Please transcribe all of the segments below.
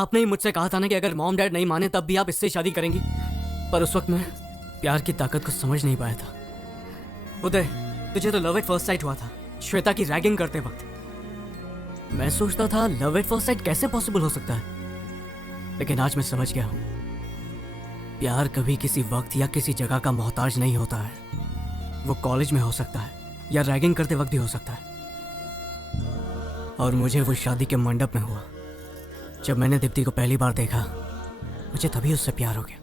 आपने ही मुझसे कहा था ना कि अगर मॉम डैड नहीं माने तब भी आप इससे शादी करेंगी। पर उस वक्त मैं प्यार की ताकत को समझ नहीं पाया था। उदय, तुझे तो लव एट फर्स्ट साइट हुआ था श्वेता की रैगिंग करते वक्त। मैं सोचता था लव एट फर्स्ट साइट कैसे पॉसिबल हो सकता है, लेकिन आज मैं समझ गया हूं प्यार कभी किसी वक्त या किसी जगह का मोहताज नहीं होता है। वो कॉलेज में हो सकता है या रैगिंग करते वक्त भी हो सकता है। और मुझे वो शादी के मंडप में हुआ। जब मैंने दीप्ति को पहली बार देखा मुझे तभी उससे प्यार हो गया।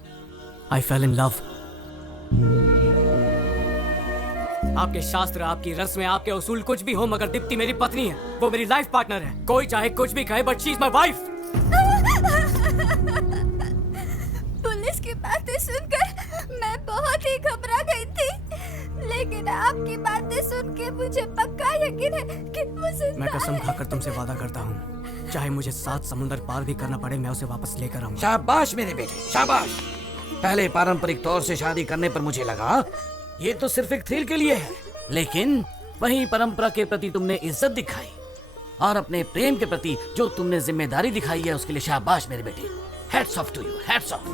आई फेल इन लव। आपके शास्त्र, आपकी रस्में, आपके उसूल कुछ भी हो, मगर दीप्ति मेरी पत्नी है। वो मेरी लाइफ पार्टनर है। कोई चाहे कुछ भी कहे, but she is my wife. Police की बातें सुनकर मैं बहुत ही घबरा गई थी, लेकिन आपकी बातें सुन के मुझे पक्का यकीन है कि वो जिंदा मैं कसम है। खाकर तुमसे वादा करता हूँ, चाहे मुझे 7 समुंदर पार भी करना पड़े, मैं उसे वापस लेकर आऊंगा। शाबाश मेरे बेटे, शाबाश। पहले पारंपरिक तौर से शादी करने पर मुझे लगा ये तो सिर्फ एक थ्रिल के लिए है, लेकिन वही परंपरा के प्रति तुमने इज्जत दिखाई और अपने प्रेम के प्रति जो तुमने जिम्मेदारी दिखाई है उसके लिए शाबाश मेरे बेटे। Hats off to you, hats off.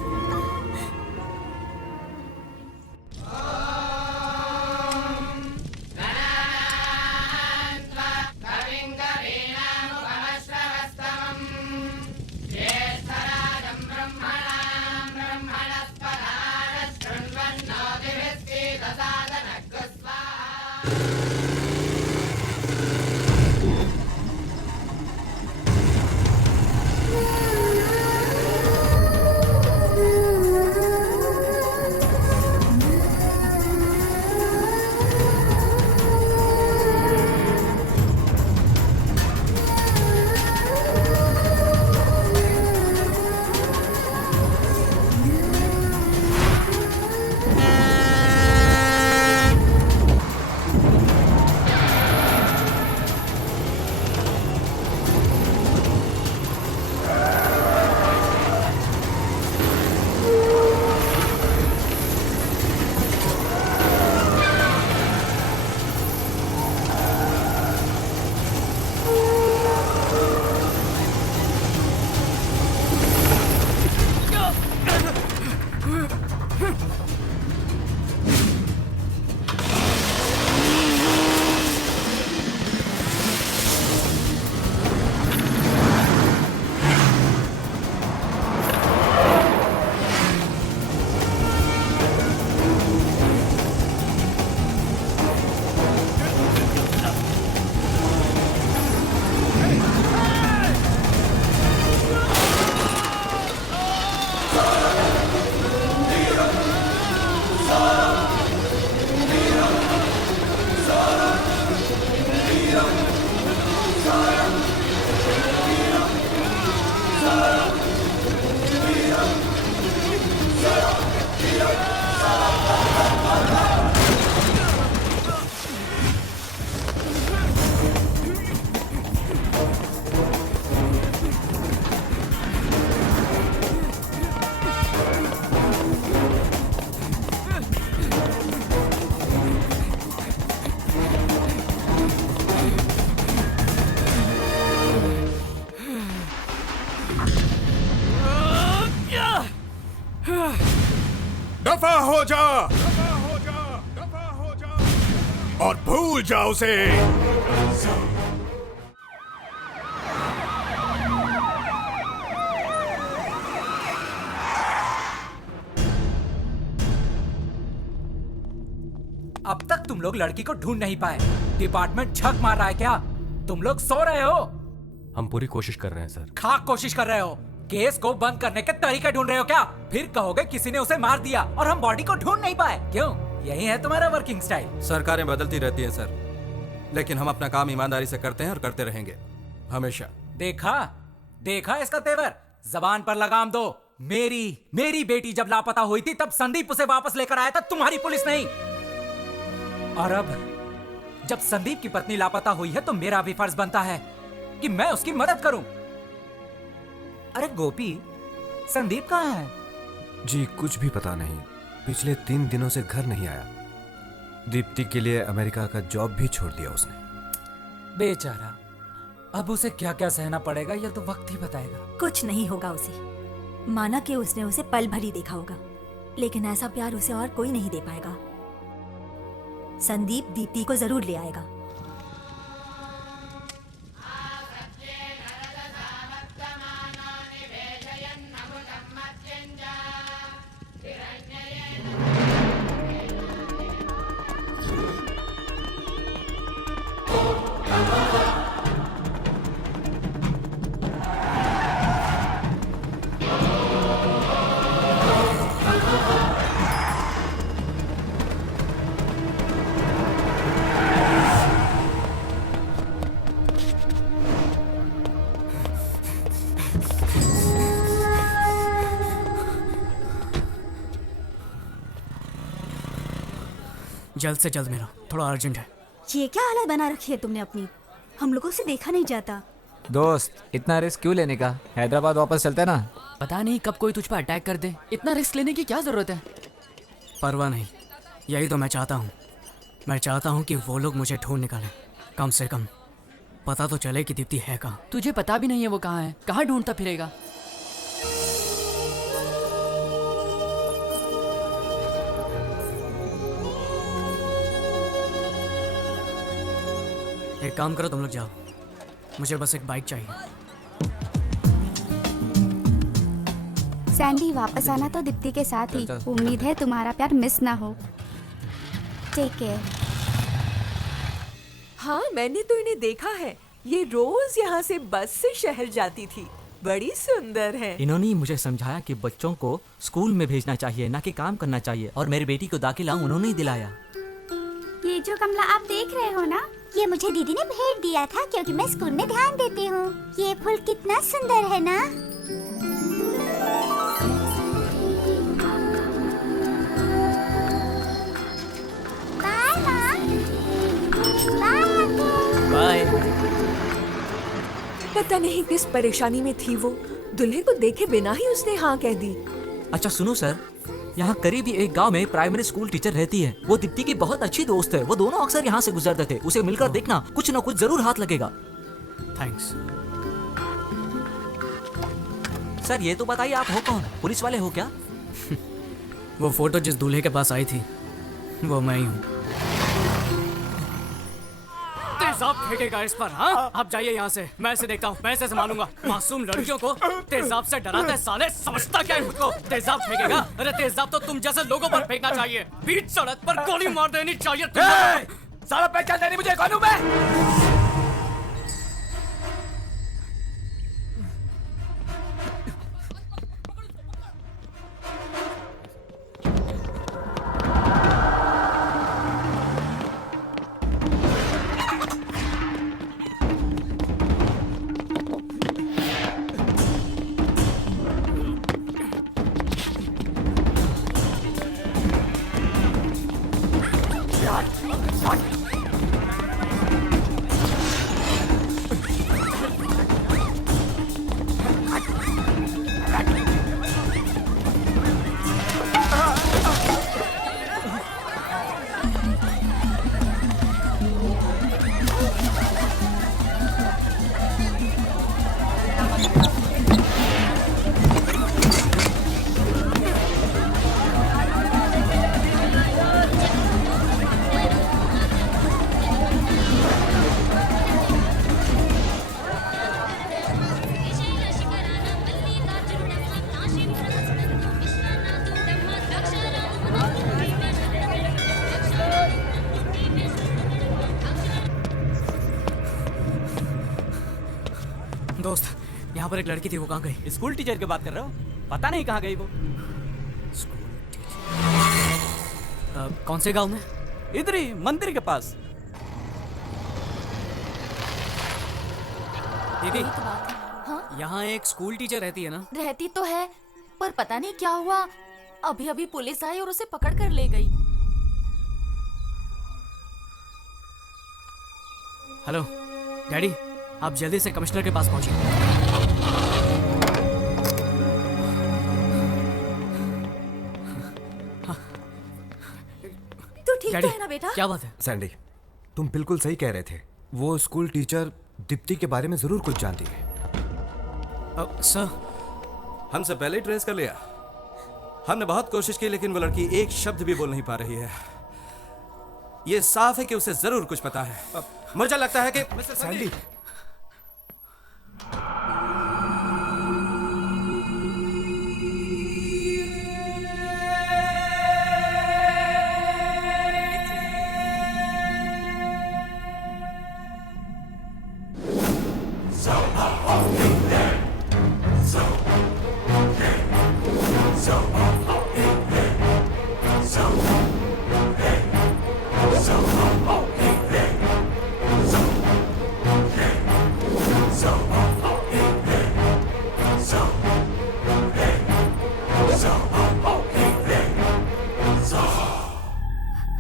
दफा हो जा, दफा हो जा, दफा हो जा और भूल जा उसे। अब तक तुम लोग लड़की को ढूंढ नहीं पाए। डिपार्टमेंट छक मार रहा है क्या? तुम लोग सो रहे हो? हम पूरी कोशिश कर रहे हैं सर। खाक कोशिश कर रहे हो? केस को बंद करने के तरीके ढूंढ रहे हो क्या? फिर कहोगे किसी ने उसे मार दिया और हम बॉडी को ढूंढ नहीं पाए। क्यों? यही है तुम्हारा वर्किंग स्टाइल? सरकारें बदलती रहती हैं सर, लेकिन हम अपना काम ईमानदारी से करते हैं और करते रहेंगे हमेशा। देखा देखा इसका तेवर। जबान पर लगाम दो। मेरी बेटी जब लापता हुई थी तब संदीप उसे वापस लेकर आया था, तुम्हारी पुलिस नहीं। और अब जब संदीप की पत्नी लापता हुई है तो मेरा भी फर्ज बनता है कि मैं उसकी मदद करूं। अरे गोपी, संदीप कहाँ है? जी कुछ भी पता नहीं। पिछले 3 दिनों से घर नहीं आया। दीप्ति के लिए अमेरिका का जॉब भी छोड़ दिया उसने। बेचारा। अब उसे क्या क्या सहना पड़ेगा ये तो वक्त ही बताएगा। कुछ नहीं होगा उसे। माना कि उसने उसे पल भर ही देखा होगा, लेकिन ऐसा प्यार उसे और कोई नहीं दे पाएगा। संदीप दीप्ति को जरूर ले आएगा। जल्द से जल्द मिलो, थोड़ा अर्जेंट है। ये क्या हालत बना रखी है तुमने अपनी? हम लोगों से देखा नहीं जाता। दोस्त, इतना रिस्क क्यों लेने का? हैदराबाद वापस चलते ना। पता नहीं कब कोई तुझ पर अटैक कर दे, इतना रिस्क लेने की क्या जरूरत है? परवाह नहीं, यही तो मैं चाहता हूँ। मैं चाहता हूँ कि वो लोग मुझे ढूंढ निकालें। कम से कम पता तो चले कि दीप्ति है कहाँ। तुझे पता भी नहीं है वो कहाँ है, कहाँ ढूंढता फिरेगा? एक काम करो, तुम लोग जाओ, मुझे बस एक बाइक चाहिए। सैंडी, वापस आना तो दीप्ति के साथ ही। उम्मीद है तुम्हारा प्यार मिस ना हो। Take care. हाँ, मैंने तो इन्हें देखा है। ये रोज यहाँ से बस से शहर जाती थी। बड़ी सुंदर है। इन्होंने ही मुझे समझाया कि बच्चों को स्कूल में भेजना चाहिए, ना कि काम करना चाहिए, और मेरी बेटी को दाखिला उन्होंने ही दिलाया। ये जो कमला आप देख रहे हो ना, ये मुझे दीदी ने भेंट दिया था क्योंकि मैं स्कूल में ध्यान देती हूँ। ये फूल कितना सुंदर है ना। बाय माँ। Bye uncle. बाय। पता नहीं किस परेशानी में थी वो। दूल्हे को देखे बिना ही उसने हाँ कह दी। अच्छा सुनो सर, यहाँ करीब ही एक गांव में प्राइमरी स्कूल टीचर रहती है। वो दीप्ति की बहुत अच्छी दोस्त है। वो दोनों अक्सर यहाँ से गुजरते थे। उसे मिलकर देखना, कुछ न कुछ जरूर हाथ लगेगा। थैंक्स। सर ये तो बताइए, आप हो कौन? पुलिस वाले हो क्या? वो फोटो जिस दूल्हे के पास आई थी वो मैं ही हूँ। तेजाब फेंकेगा इस पर? हाँ, आप जाइए यहाँ से, मैं इसे देखता हूँ, मैं इसे संभालूंगा। मासूम लड़कियों को तेजाब से डराता है साले, समझता क्या है खुद को? तेजाब फेंकेगा? अरे तेजाब तो तुम जैसे लोगों पर फेंकना चाहिए। बीच सड़क पर गोली मार देनी चाहिए तुमको। साला पहचान देनी मुझे कौन हूं मैं? दोस्त, यहाँ पर एक लड़की थी, वो कहाँ गई? स्कूल टीचर की बात कर रहे हो? पता नहीं कहाँ गई वो। School teacher? कौन से गांव में? इधर ही मंदिर के पास। दीदी, हाँ? यहाँ एक स्कूल टीचर रहती है ना? रहती तो है, पर पता नहीं क्या हुआ, अभी अभी पुलिस आई और उसे पकड़ कर ले गई। हेलो डैडी, आप जल्दी से कमिश्नर के पास पहुंचिए। तू ठीक डैडी, तो है ना बेटा? क्या बात है? सैंडी, तुम बिल्कुल सही कह रहे थे। वो स्कूल टीचर दीप्ति के बारे में जरूर कुछ जानती है। सर, हमसे पहले ही ट्रेस कर लिया। हमने बहुत कोशिश की लेकिन वो लड़की एक शब्द भी बोल नहीं पा रही है। ये साफ है कि उसे जरूर कुछ पता है। मुझे लगता है कि मिस्टर सैंडी,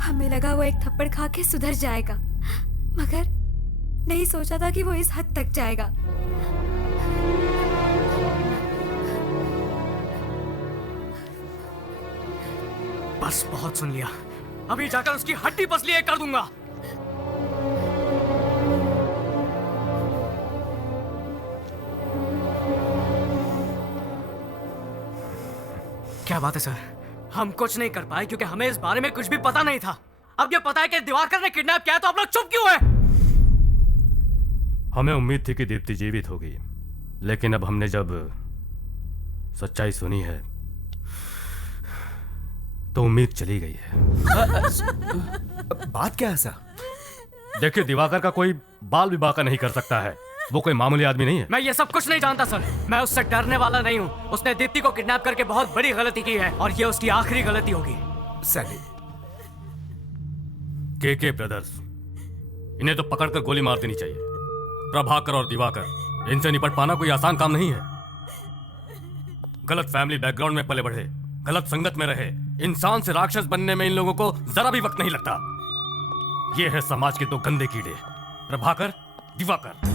हमें लगा वो एक थप्पड़ खा के सुधर जाएगा, मगर नहीं सोचा था कि वो इस हद तक जाएगा। बस बहुत सुन लिया, अभी जाकर उसकी हड्डी पसली एक कर दूंगा। क्या बात है सर, हम कुछ नहीं कर पाए क्योंकि हमें इस बारे में कुछ भी पता नहीं था। अब ये पता है कि दिवाकर ने किडनैप किया तो आप लोग चुप क्यों हैं? हमें उम्मीद थी कि दीप्ति जीवित होगी, लेकिन अब हमने जब सच्चाई सुनी है तो उम्मीद चली गई है। बात क्या है सर? देखिए, दिवाकर का कोई बाल विवाह का नहीं कर सकता है। वो कोई मामूली आदमी नहीं है। मैं ये सब कुछ नहीं जानता सर, मैं उससे डरने वाला नहीं हूँ। उसने दीप्ति को किडनैप करके बहुत बड़ी गलती की है और ये उसकी आखिरी गलती होगी। सैंडी, के ब्रदर्स, इन्हें तो पकड़कर गोली मार देनी चाहिए। प्रभाकर और दिवाकर, इनसे निपट पाना कोई आसान काम नहीं है। गलत फैमिली बैकग्राउंड में पले बढ़े, गलत संगत में रहे, इंसान से राक्षस बनने में इन लोगों को जरा भी वक्त नहीं लगता। ये है समाज के दो गंदे कीड़े, प्रभाकर, दिवाकर।